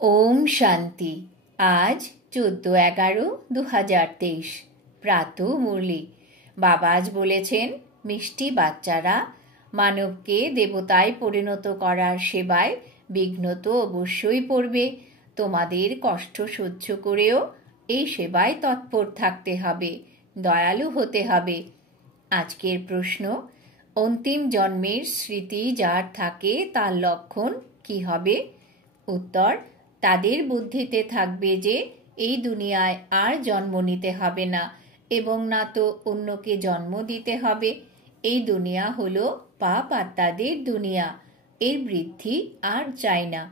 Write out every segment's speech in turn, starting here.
ওম শান্তি। আজ 14/11/2023 প্রাতঃ মুরলি। বাবা আজ বলেছেন, মিষ্টি বাচ্চারা, মানবকে দেবতায় পরিণত করার সেবায় বিঘ্ন তো অবশ্যই পড়বে। তোমাদের কষ্ট সহ্য করেও এই সেবায় তৎপর থাকতে হবে, দয়ালু হতে হবে। আজকের প্রশ্ন, অন্তিম জন্মের স্মৃতি যার থাকে তার লক্ষণ কি হবে? উত্তর, তাদের বুদ্ধিতে থাকবে যে এই দুনিয়ায় আর জন্ম নিতে হবে না এবং না তো অন্যকে জন্ম দিতে হবে। এই দুনিয়া হলো পাপ আত্মাদের দুনিয়া, এর বৃদ্ধি আর চাই না।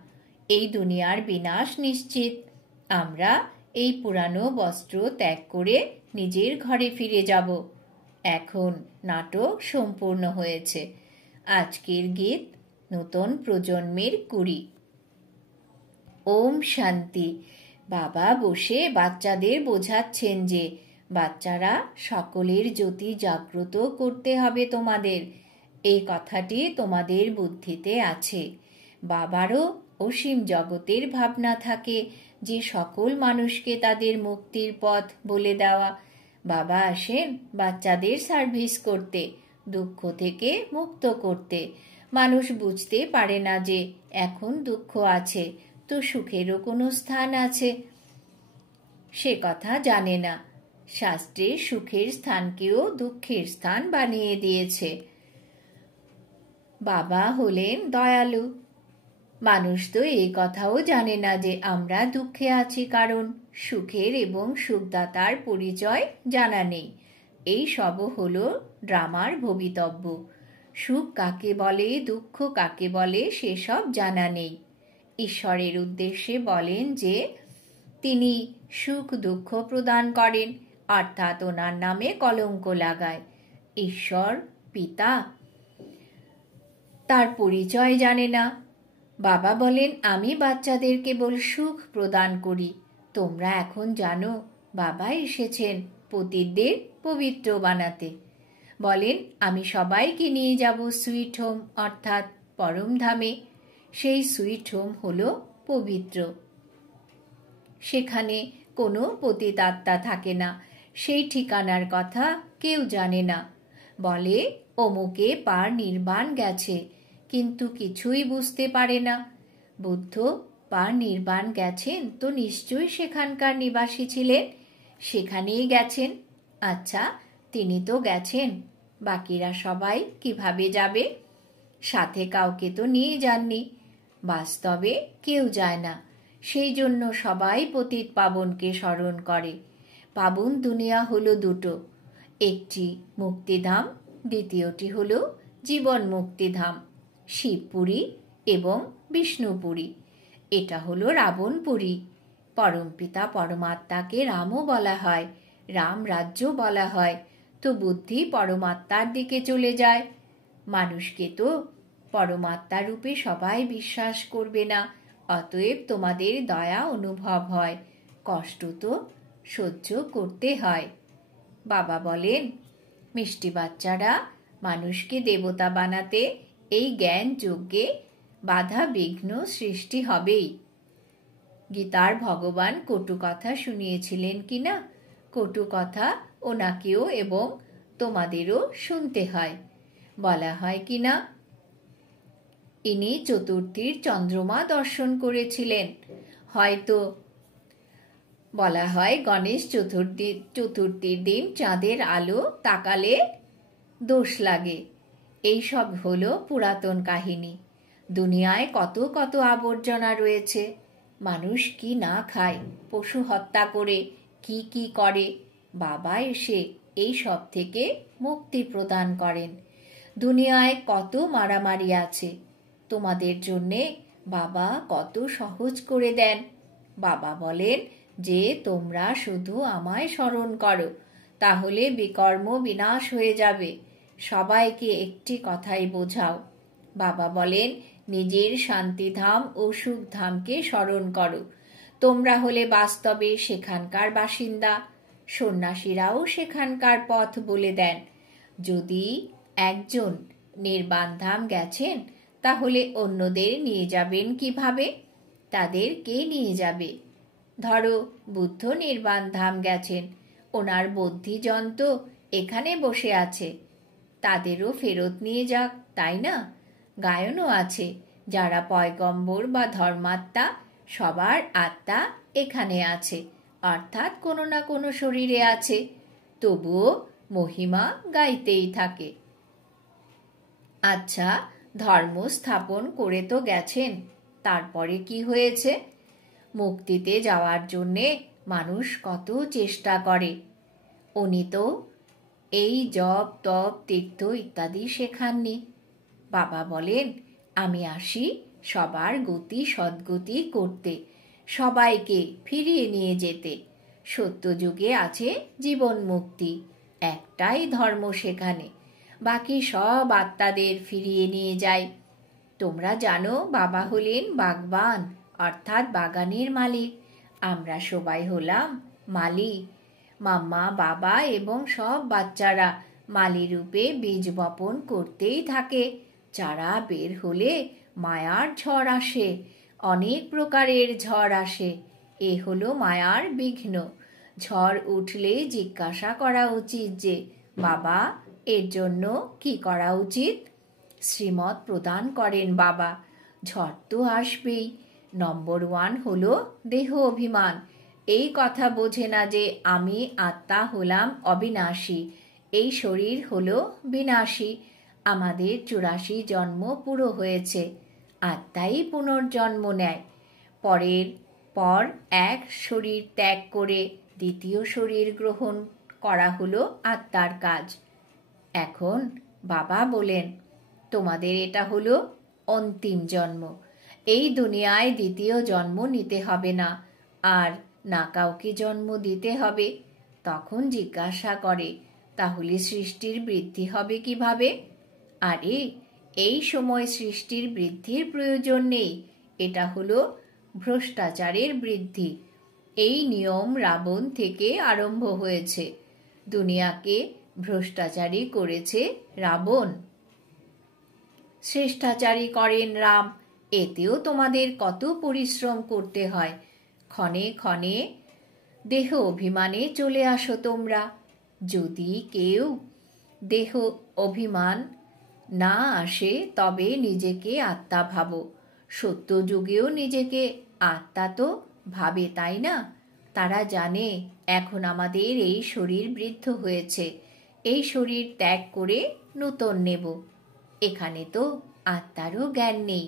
এই দুনিয়ার বিনাশ নিশ্চিত। আমরা এই পুরানো বস্ত্র ত্যাগ করে নিজের ঘরে ফিরে যাব। এখন নাটক সম্পূর্ণ হয়েছে। আজকের গীত নতুন প্রজন্মের কুড়ি। ওম শান্তি। বাবা বসে বাচ্চাদের বোঝাচ্ছেন যে বাচ্চারা, সকলের জ্যোতি জাগ্রত করতে হবে তোমাদের। এই কথাটি তোমাদের বুদ্ধিতে আছে। বাবারও অসীম জগতের ভাবনা থাকে যে সকল মানুষকে তাদের মুক্তির পথ বলে দেওয়া। বাবা আসেন বাচ্চাদের সার্ভিস করতে, দুঃখ থেকে মুক্ত করতে। মানুষ বুঝতে পারে না যে এখন দুঃখ আছে তো সুখেরও কোনো স্থান আছে, সে কথা জানে না। শাস্ত্রে সুখের স্থানকেও দুঃখের স্থান বানিয়ে দিয়েছে। বাবা হলেন দয়ালু। মানুষ তো এই কথাও জানে না যে আমরা দুঃখে আছি, কারণ সুখের এবং সুখদাতার পরিচয় জানা নেই। এই সব হলো ড্রামার ভবিতব্য। সুখ কাকে বলে, দুঃখ কাকে বলে, সেসব জানা নেই। ঈশ্বরের উদ্দেশ্যে বলেন যে তিনি সুখ দুঃখ প্রদান করেন, অর্থাৎ ওনার নামে কলঙ্ক লাগায়। ঈশ্বর পিতা তার পরিচয় জানে না। বাবা বলেন, আমি বাচ্চাদের কেবল সুখ প্রদান করি। তোমরা এখন জানো বাবা এসেছেন পতিতদের পবিত্র বানাতে। বলেন, আমি সবাইকে নিয়ে যাব সুইট হোম, অর্থাৎ পরম ধামে। সেই সুইট হোম হলো পবিত্র। সেখানে কোনো পতিত আত্মা থাকে না। সেই ঠিকানার কথা কেউ জানে না। বলে অমুকে পার নির্বাণ গেছে, কিন্তু কিছুই বুঝতে পারে না। বুদ্ধ পার নির্বাণ গেছেন তো নিশ্চয়ই সেখানকার নিবাসী ছিলেন, সেখানেই গেছেন। আচ্ছা, তিনি তো গেছেন, বাকিরা সবাই কিভাবে যাবে? সাথে কাউকে তো নিয়ে যাননি। বাস্তবে কেউ যায় না। সেই জন্য সবাই পতিত পাবনকে স্মরণ করে। পাবন দুনিয়া হলো দুটো, একটি মুক্তিধাম, দ্বিতীয়টি হলো জীবন মুক্তিধাম, শিবপুরী এবং বিষ্ণুপুরী। এটা হলো রাবণপুরী। পরমপিতা পরমাত্মাকে রামও বলা হয়, রাম রাজ্য বলা হয়। তো বুদ্ধি পরমাত্মার দিকে চলে যায়। মানুষকে তো পরমাত্মা রূপে সবাই বিশ্বাস করবে না, অতএব তোমাদের দয়া অনুভব হয়, কষ্ট তো সহ্য করতে হয়। বাবা বলেন, মিষ্টি বাচ্চারা, মানুষকে দেবতা বানাতে এই জ্ঞান যজ্ঞে বাধা বিঘ্ন সৃষ্টি হবেই। গীতার ভগবান কটু কথা শুনিয়েছিলেন কিনা? কটু কথা ওনাকেও এবং তোমাদেরও শুনতে হয়। বলা হয় কিনা, ইনি চতুর্থীর চন্দ্রমা দর্শন করেছিলেন। হয়তো বলা হয় গণেশ চতুর্থীর দিন চাঁদের আলো তাকালে দোষ লাগে। এই সব হলো পুরাতন কাহিনী। দুনিয়ায় কত কত আবর্জনা রয়েছে। মানুষ কি না খায়, পশু হত্যা করে, কি কি করে। বাবা এসে এই সব থেকে মুক্তি প্রদান করেন। দুনিয়ায় কত মারামারি আছে, তোমাদের জন্যে বাবা কত সহজ করে দেন। বাবা বলেন যে তোমরা শুধু আমায় স্মরণ করো, তাহলে বিকর্ম বিনাশ হয়ে যাবে। সবাইকে একটি কথাই বোঝাও। বাবা বলেন, নিজের শান্তিধাম ও সুখধামকে স্মরণ করো। তোমরা হলে বাস্তবে সেখানকার বাসিন্দা। সন্ন্যাসীরাও সেখানকার পথ বলে দেন। যদি একজন নির্বাণধাম গেছেন, তাহলে অন্যদের নিয়ে যাবেন কিভাবে? তাদের কে নিয়ে যাবে? ধরো বুদ্ধ নির্বাণ ধাম গেছেন, ওনার বৌদ্ধিজন তো এখানে বসে আছে, তাদেরও ফেরত নিয়ে যাক, তাই না? গায়নও আছে, যারা পয়গম্বর বা ধর্মাত্মা সবার আত্মা এখানে আছে, অর্থাৎ কোনো না কোনো শরীরে আছে, তবুও মহিমা গাইতেই থাকে। আচ্ছা, ধর্ম স্থাপন করে তো গেছেন, তারপরে কি হয়েছে? মুক্তিতে যাওয়ার জন্যে মানুষ কত চেষ্টা করে। উনি তো এই জপ তপ তীর্থ ইত্যাদি শেখাননি। বাবা বলেন, আমি আসি সবার গতি সদ্গতি করতে, সবাইকে ফিরিয়ে নিয়ে যেতে। সত্যযুগে আছে জীবন মুক্তি, একটাই ধর্ম সেখানে, বাকি সব আত্মাদের ফিরিয়ে নিয়ে যায়। তোমরা জানো বাবা হলেন বাগবান, অর্থাৎ বাগানের মালিক, আমরা সবাই হলাম মালি। মাম্মা, বাবা এবং সব বাচ্চারা মালি রূপে বীজ বপন করতেই থাকে। চারা বের হলে মায়ার ঝড় আসে, অনেক প্রকারের ঝড় আসে। এ হলো মায়ার বিঘ্ন। ঝড় উঠলে জিজ্ঞাসা করা উচিত যে, বাবা, এর জন্য কি করা উচিত? শ্রীমত প্রদান করেন বাবা। ঝড় তো আসবেই। নম্বর 1 হলো দেহ অভিমান। এই কথা বোঝে না যে আমি আত্মা হলাম অবিনাশী, এই শরীর হলো বিনাশী। আমাদের 84 জন্ম পুরো হয়েছে, আত্মাই পুনর্জন্ম নেয়। পর এক শরীর ত্যাগ করে দ্বিতীয় শরীর গ্রহণ করা হলো আত্মার কাজ। এখন বাবা বলেন, তোমাদের এটা হলো অন্তিম জন্ম। এই দুনিয়ায় দ্বিতীয় জন্ম নিতে হবে না, আর না কাউকে জন্ম দিতে হবে। তখন জিজ্ঞাসা করে, তাহলে সৃষ্টির বৃদ্ধি হবে কিভাবে? আরে, এই সময় সৃষ্টির বৃদ্ধির প্রয়োজন নেই, এটা হলো ভ্রষ্টাচারের বৃদ্ধি। এই নিয়ম রাবণ থেকে আরম্ভ হয়েছে। দুনিয়াকে ভ্রষ্টাচারী করেছে রাবণ, শ্রেষ্টাচারী করেন রাম। এতেও তোমাদের কত পরিশ্রম করতে হয়। ক্ষণে ক্ষণে দেহ অভিমানে চলে আসো তোমরা। যদি কেউ দেহ অভিমান না আসে তবে নিজেকে আত্মা ভাবো। সত্যযুগেও নিজেকে আত্মা তো ভাবে, তাই না? তারা জানে এখন আমাদের এই শরীর বৃদ্ধ হয়েছে, এই শরীর ত্যাগ করে নূতন নেব। এখানে তো আত্মারও জ্ঞান নেই,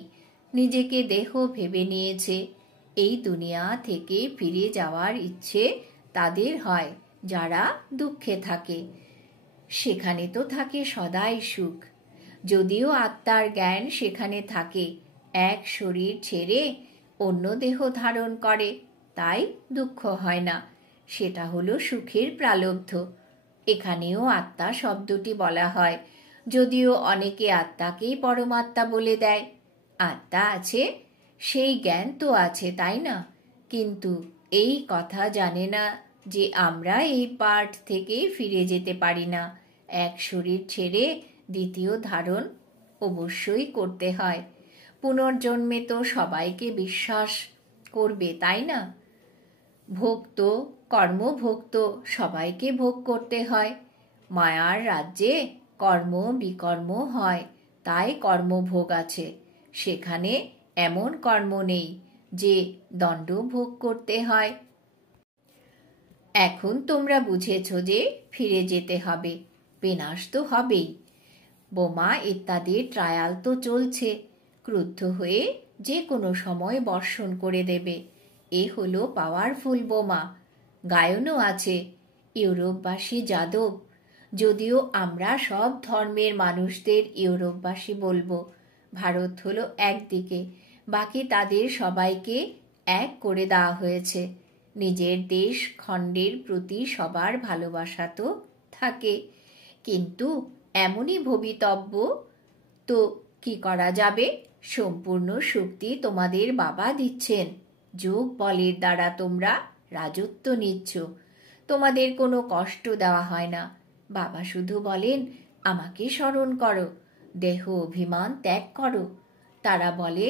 নিজেকে দেহ ভেবে নিয়েছে। এই দুনিয়া থেকে ফিরে যাওয়ার ইচ্ছে তাদের হয় যারা দুঃখে থাকে। সেখানে তো থাকে সদাই সুখ। যদিও আত্মার জ্ঞান সেখানে থাকে, এক শরীর ছেড়ে অন্য দেহ ধারণ করে, তাই দুঃখ হয় না। সেটা হলো সুখের প্রালব্ধ। এখানেও আত্মা শব্দটি বলা হয়, যদিও অনেকে আত্মাকেই পরমাত্মা বলে দেয়। আত্মা আছে, সেই জ্ঞান তো আছে, তাই না? কিন্তু এই কথা জানে না যে আমরা এই পার্ট থেকে ফিরে যেতে পারি না। এক শরীর ছেড়ে দ্বিতীয় ধারণ অবশ্যই করতে হয়। পুনর্জন্মে তো সবাইকে বিশ্বাস করবে, তাই না? ভোক্ত, কর্মভোক্ত সবাইকে ভোগ করতে হয়। মায়ার রাজ্যে কর্ম বিকর্ম হয়, তাই কর্মভোগ আছে। সেখানে এমন কর্ম নেই যে দণ্ড ভোগ করতে হয়। এখন তোমরা বুঝেছ যে ফিরে যেতে হবে, বিনাশ তো হবেই। বোমা ইত্যাদির ট্রায়াল তো চলছে, ক্রুদ্ধ হয়ে যে কোনো সময় বর্ষণ করে দেবে। এ হলো পাওয়ারফুল বোমা। গায়নও আছে, ইউরোপবাসী যাদব। যদিও আমরা সব ধর্মের মানুষদের ইউরোপবাসী বলবো। ভারত হলো একদিকে, বাকি তাদের সবাইকে এক করে দেওয়া হয়েছে। নিজের দেশ খণ্ডের প্রতি সবার ভালোবাসা তো থাকে, কিন্তু এমনই ভবিতব্য। তো কি করা যাবে? সম্পূর্ণ শক্তি তোমাদের বাবা দিচ্ছেন। যোগ বলের দ্বারা তোমরা রাজত্ব নিচ্ছ। তোমাদের কোনো কষ্ট দেওয়া হয় না। বাবা শুধু বলেন, আমাকে স্মরণ করো, দেহ অভিমান ত্যাগ করো। তারা বলে,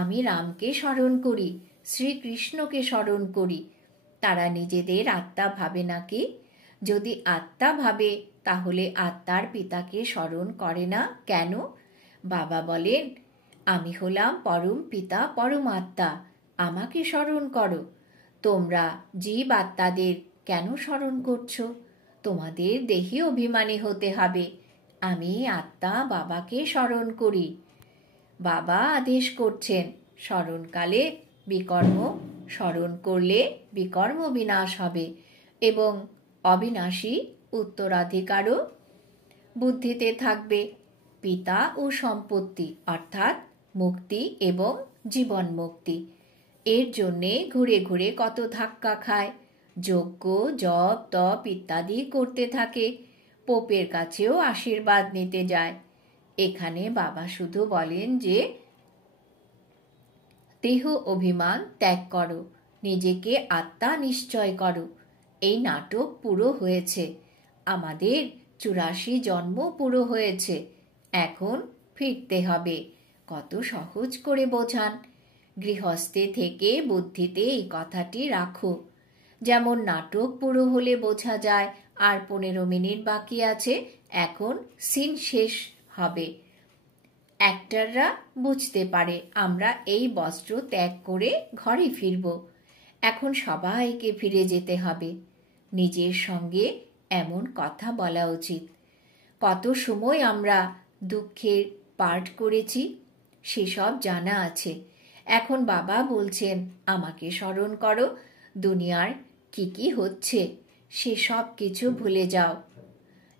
আমি রামকে স্মরণ করি, শ্রীকৃষ্ণকে স্মরণ করি। তারা নিজেদের আত্মা ভাবে নাকি? যদি আত্মা ভাবে তাহলে আত্মার পিতাকে স্মরণ করে না কেন? বাবা বলেন, আমি হলাম পরম পিতা পরমাত্মা, আমাকে স্মরণ করো। তোমরা জীব আত্মাদের কেন স্মরণ করছো? তোমাদের দেহে অভিমানী হতে হবে। আমি আত্মা বাবাকে স্মরণ করি। বাবা আদেশ করছেন, স্মরণকালে বিকর্ম, স্মরণ করলে বিকর্ম বিনাশ হবে এবং অবিনাশী উত্তরাধিকারও বুদ্ধিতে থাকবে। পিতা ও সম্পত্তি অর্থাৎ মুক্তি এবং জীবন মুক্তি, এর জন্যে ঘুরে ঘুরে কত ধাক্কা খায়। যজ্ঞ, জপ, তপ ইত্যাদি করতে থাকে। পোপের কাছেও আশীর্বাদ নিতে যায়। এখানে বাবা শুধু বলেন যে দেহ অভিমান ত্যাগ করো, নিজেকে আত্মা নিশ্চয় করো। এই নাটক পুরো হয়েছে, আমাদের 84 জন্ম পুরো হয়েছে, এখন ফিরতে হবে। কত সহজ করে বোঝান। গৃহস্থে থেকে বুদ্ধিতে এই কথাটি রাখো। যেমন নাটক পুরো হলে বোঝা যায় আর 15 মিনিট বাকি আছে, এখন সিন শেষ হবে। অ্যাক্টররা বুঝতে পারে আমরা এই বস্ত্র ত্যাগ করে ঘরে ফিরব। এখন সবাইকে ফিরে যেতে হবে। নিজের সঙ্গে এমন কথা বলা উচিত। কত সময় আমরা দুঃখের পাঠ করেছি সেসব জানা আছে। এখন বাবা বলছেন আমাকে স্মরণ করো, দুনিয়ার কি কি হচ্ছে সেসব কিছু ভুলে যাও।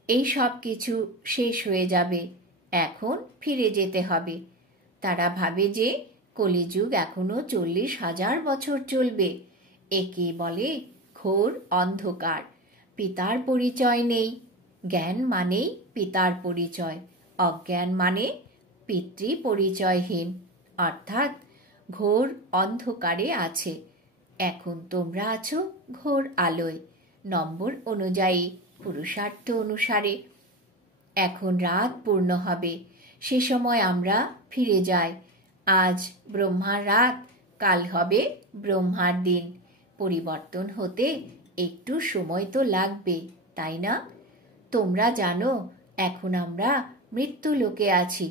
এই সব কিছু শেষ হয়ে যাবে, এখন ফিরে যেতে হবে। তারা ভাবে যে কলিযুগ এখনো 40,000 বছর চলবে। একে বলে ঘোর অন্ধকার। পিতার পরিচয় নেই। জ্ঞান মানেই পিতার পরিচয়, অজ্ঞান মানে পিতৃ পরিচয়হীন, অর্থাৎ ঘোর অন্ধকারে আছে। এখন তোমরা আছো ঘোর আলোয়, নম্বর অনুযায়ী, পুরুষার্থ অনুসারে। এখন রাত পূর্ণ হবে, সে সময় আমরা ফিরে যাই। আজ ব্রহ্মার রাত, কাল হবে ব্রহ্মার দিন। পরিবর্তন হতে একটু সময় তো লাগবে, তাই না? তোমরা জানো এখন আমরা মৃত্যু লোকে আছি,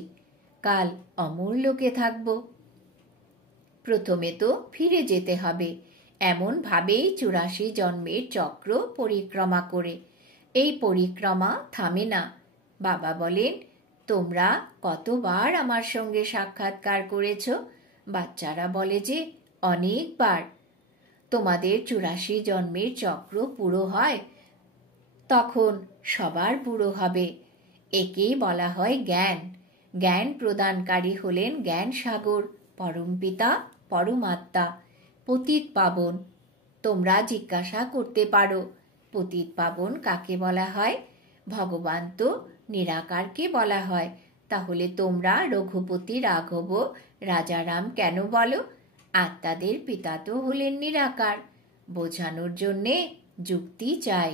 কাল অমর লোকে থাকব। প্রথমে তো ফিরে যেতে হবে, এমন ভাবেই 84 জন্মের চক্র পরিক্রমা করে। এই পরিক্রমা থামে না। বাবা বলেন, তোমরা কতবার আমার সঙ্গে সাক্ষাৎকার করেছ? বাচ্চারা বলে যে অনেকবার। তোমাদের 84 জন্মের চক্র পুরো হয়, তখন সবার পুরো হবে। একেই বলা হয় জ্ঞান। জ্ঞান প্রদানকারী হলেন জ্ঞান সাগর, পরমপিতা পরমাত্মা, পতিত পাবন। তোমরা জিজ্ঞাসা করতে পারো পতিত পাবন কাকে বলা হয়? ভগবান তো নিরাকারকে বলা হয়, তাহলে তোমরা রঘুপতি, রাঘব, রাজারাম কেন বলো? আত্মাদের পিতা তো হলেন নিরাকার। বোঝানোর জন্যে যুক্তি চাই।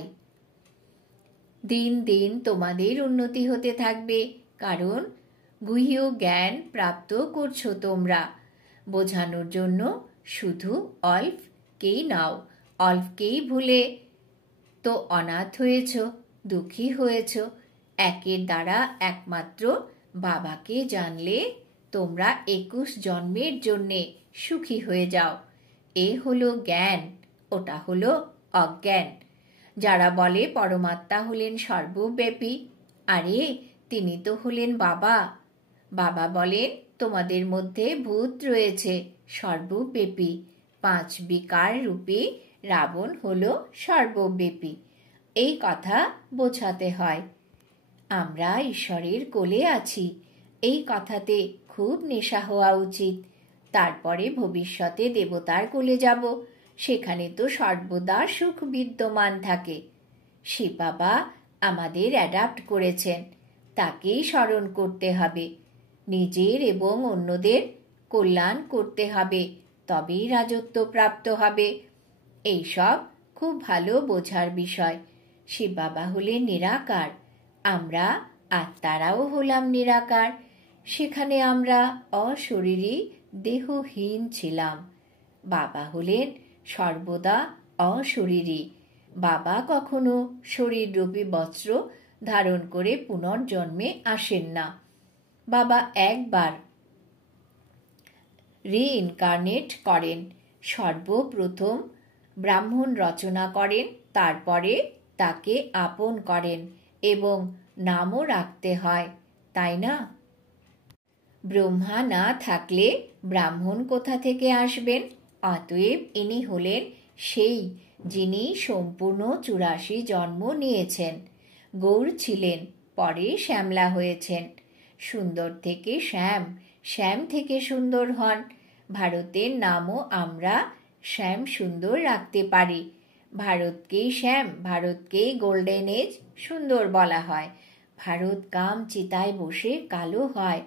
দিন দিন তোমাদের উন্নতি হতে থাকবে, কারণ গুহ্য জ্ঞান প্রাপ্ত করছো তোমরা। বোঝানোর জন্য শুধু অল্পকেই নাও, অল্পকেই ভুলে তো অনাথ হয়েছ, দুঃখী হয়েছ। একের দ্বারা একমাত্র বাবাকে জানলে তোমরা 21 জন্মের জন্যে সুখী হয়ে যাও। এ হলো জ্ঞান, ওটা হলো অজ্ঞান। যারা বলে পরমাত্মা হলেন সর্বব্যাপী, আরে তিনি তো হলেন বাবা। বাবা বলেন তোমাদের মধ্যে ভূত রয়েছে সর্বব্যাপী। 5 বিকার রূপী রাবণ হলো সর্বব্যাপী। এই কথা বোঝাতে হয়। আমরা ঈশ্বরের কোলে আছি, এই কথাতে খুব নেশা হওয়া উচিত। তারপরে ভবিষ্যতে দেবতার কোলে যাব, সেখানে তো সর্বদা সুখ বিদ্যমান থাকে। শিব বাবা আমাদের অ্যাডাপ্ট করেছেন, তাকেই স্মরণ করতে হবে। নিজের এবং অন্যদের কল্যাণ করতে হবে, তবেই রাজত্ব প্রাপ্ত হবে। এইসব খুব ভালো বোঝার বিষয়। শিব বাবা হলেন নিরাকার, আমরা আত্মারাও হলাম নিরাকার। সেখানে আমরা অশরীরী দেহহীন ছিলাম। বাবা হলেন সর্বদা অশরীরী। বাবা কখনো শরীররূপী বস্ত্র ধারণ করে পুনর্জন্মে আসেন না। বাবা একবার রিইনকার্নেট করেন। সর্বপ্রথম ব্রাহ্মণ রচনা করেন, তারপরে তাকে আপন করেন এবং নামও রাখতে হয়, তাই না? ব্রহ্মা না থাকলে ব্রাহ্মণ কোথা থেকে আসবেন? অতএব ইনি হলেন সেই যিনি সম্পূর্ণ 84 জন্ম নিয়েছেন। গৌর ছিলেন, পরে শ্যামলা হয়েছেন। সুন্দর থেকে শ্যাম, শ্যাম থেকে সুন্দর হন। ভারতের নামও আমরা শ্যাম সুন্দর রাখতে পারি। ভারতকেই শ্যাম, ভারতকেই গোল্ডেন এজ সুন্দর বলা হয়। ভারত কাম চিতায় বসে কালো হয়,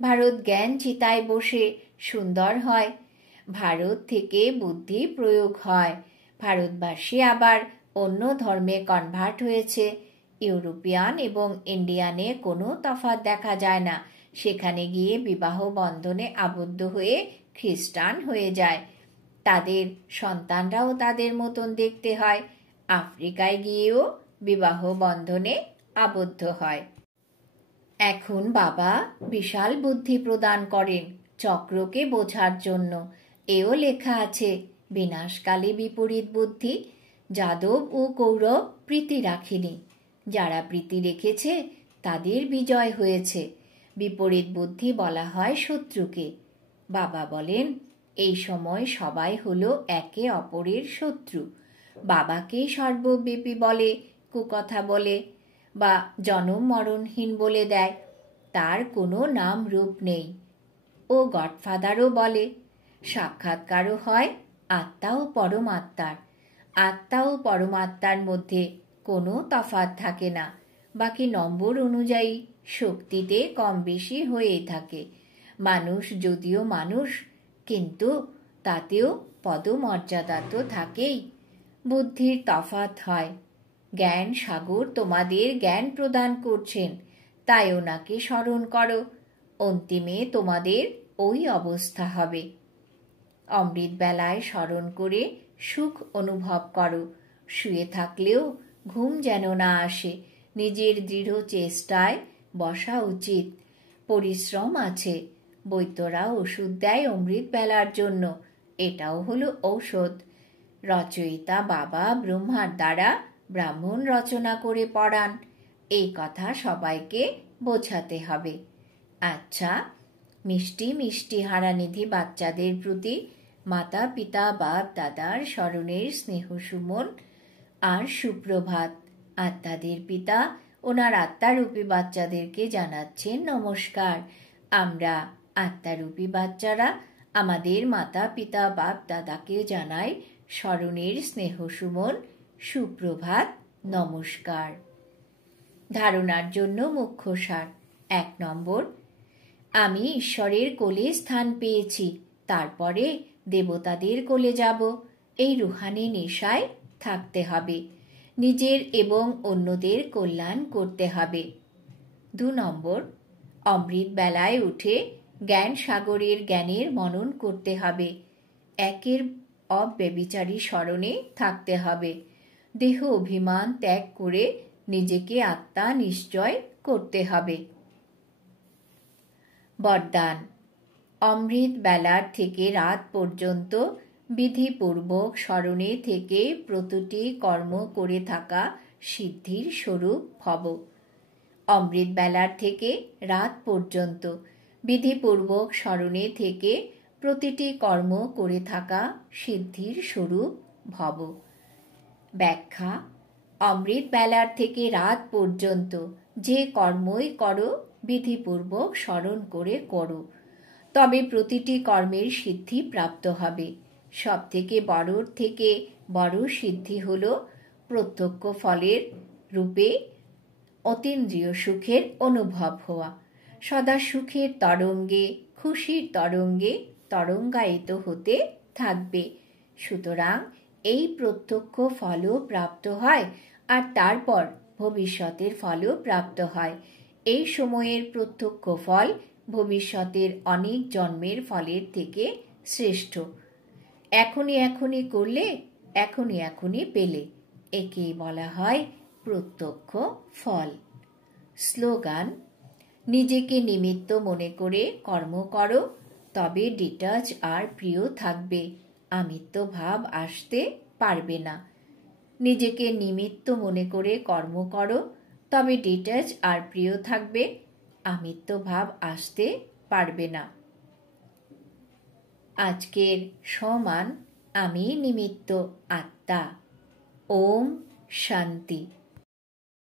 ভারত জ্ঞান চিতায় বসে সুন্দর হয়। ভারত থেকে বুদ্ধি প্রয়োগ হয়। ভারতবাসী আবার অন্য ধর্মে কনভার্ট হয়েছে। ইউরোপিয়ান এবং ইন্ডিয়ানে কোনো তফাৎ দেখা যায় না। সেখানে গিয়ে বিবাহ বন্ধনে আবদ্ধ হয়ে খ্রিস্টান হয়ে যায়। তাদের সন্তানরাও তাদের মতন দেখতে হয়। আফ্রিকায় গিয়েও বিবাহ বন্ধনে আবদ্ধ হয়। এখন বাবা বিশাল বুদ্ধি প্রদান করেন চক্রকে বোঝার জন্য। এও লেখা আছে, বিনাশকালে বিপরীত বুদ্ধি। যাদব ও কৌরব প্রীতি রাখেনি, যারা প্রীতি রেখেছে তাদের বিজয় হয়েছে। বিপরীত বুদ্ধি বলা হয় শত্রুকে। বাবা বলেন, এই সময় সবাই হলো একে অপরের শত্রু। বাবাকে সর্বব্যাপী বলে, কুকথা বলে বা জনম মরণহীন বলে দেয়। তার কোনো নাম রূপ নেই। ও গডফাদারও বলে। সাক্ষাৎকারও হয় আত্মা ও পরমাত্মার। আত্মা ও পরমাত্মার মধ্যে কোনো তফাৎ থাকে না। বাকি নম্বর অনুযায়ী শক্তিতে কম বেশি হয়েই থাকে। মানুষ যদিও মানুষ, কিন্তু তাতেও পদমর্যাদা তো থাকেই। বুদ্ধির তফাৎ হয়। জ্ঞান সাগর তোমাদের জ্ঞান প্রদান করছেন, তাই ওনাকে স্মরণ করো। অন্তিমে তোমাদের ওই অবস্থা হবে। অমৃত বেলায় স্মরণ করে সুখ অনুভব করো। শুয়ে থাকলেও ঘুম যেন না আসে। নিজের দৃঢ় চেষ্টায় বসা উচিত। পরিশ্রম আছে। বৈদ্যরা ওষুধ দেয় অমৃত বেলার জন্য, এটাও হলো ঔষধ। রচয়িতা বাবা ব্রহ্মার দ্বারা ব্রাহ্মণ রচনা করে পড়ান। এই কথা সবাইকে বোঝাতে হবে। আচ্ছা, মিষ্টি মিষ্টি হারানিধি বাচ্চাদের প্রতি মাতা পিতা বাপ দাদার স্মরণের স্নেহ সুমন আর সুপ্রভাত। আত্মাদের পিতা ওনার আত্মারূপী বাচ্চাদেরকে জানাচ্ছেন নমস্কার। আমরা আত্মারূপী বাচ্চারা আমাদের মাতা পিতা বাপ দাদাকে জানাই স্মরণের স্নেহ সুমন, সুপ্রভাত, নমস্কার। ধারণার জন্য মুখ্য সার। 1 নম্বর, আমি ঈশ্বরের কোলে স্থান পেয়েছি, তারপরে দেবতাদের কোলে যাব। এই রুহানি নেশায় থাকতে হবে। নিজের এবং অন্যদের কল্যাণ করতে হবে। 2 নম্বর, অমৃত বেলায় উঠে জ্ঞান সাগরের জ্ঞানের মনন করতে হবে। একের অব্যভিচারী স্মরণে থাকতে হবে। দেহ অভিমান ত্যাগ করে নিজেকে আত্মা নিশ্চয় করতে হবে। বরদান। অমৃত বেলার থেকে রাত পর্যন্ত বিধিপূর্বক স্মরণে থেকে প্রতিটি কর্ম করে থাকা সিদ্ধির স্বরূপ ভব। অমৃত বেলার থেকে রাত পর্যন্ত বিধিপূর্বক স্মরণে থেকে প্রতিটি কর্ম করে থাকা সিদ্ধির স্বরূপ ভব। ব্যাখ্যা। অমৃত বেলার থেকে রাত পর্যন্ত যে কর্মই করো বিধিপূর্বক স্মরণ করে করো, তবে প্রতিটি কর্মের সিদ্ধি প্রাপ্ত হবে। সব থেকে বড়র থেকে বড় সিদ্ধি হল প্রত্যক্ষ ফলের রূপে অতীন্দ্রিয় সুখের অনুভব হওয়া। সদা সুখের তরঙ্গে, খুশির তরঙ্গে তরঙ্গায়িত হতে থাকবে। সুতরাং এই প্রত্যক্ষ ফলও প্রাপ্ত হয় আর তারপর ভবিষ্যতের ফলও প্রাপ্ত হয়। এই সময়ের প্রত্যক্ষ ফল ভবিষ্যতের অনেক জন্মের ফলের থেকে শ্রেষ্ঠ। এখনই এখনই করলে এখনই এখনই পেলে। একেই বলা হয় প্রত্যক্ষ ফল। স্লোগান: নিজেকে নিমিত্ত মনে করে কর্ম করো, তবে ডিটাচ আর প্রিয় থাকবে, আমিত্ব ভাব আসতে পারবে না। নিজেকে নিমিত্ত মনে করে কর্ম করো, তবে ডিটাচ আর প্রিয় থাকবে, আমিত্ব ভাব আসতে পারবে না। আজকের সমান আমি নিমিত্ত আত্মা। ওম শান্তি।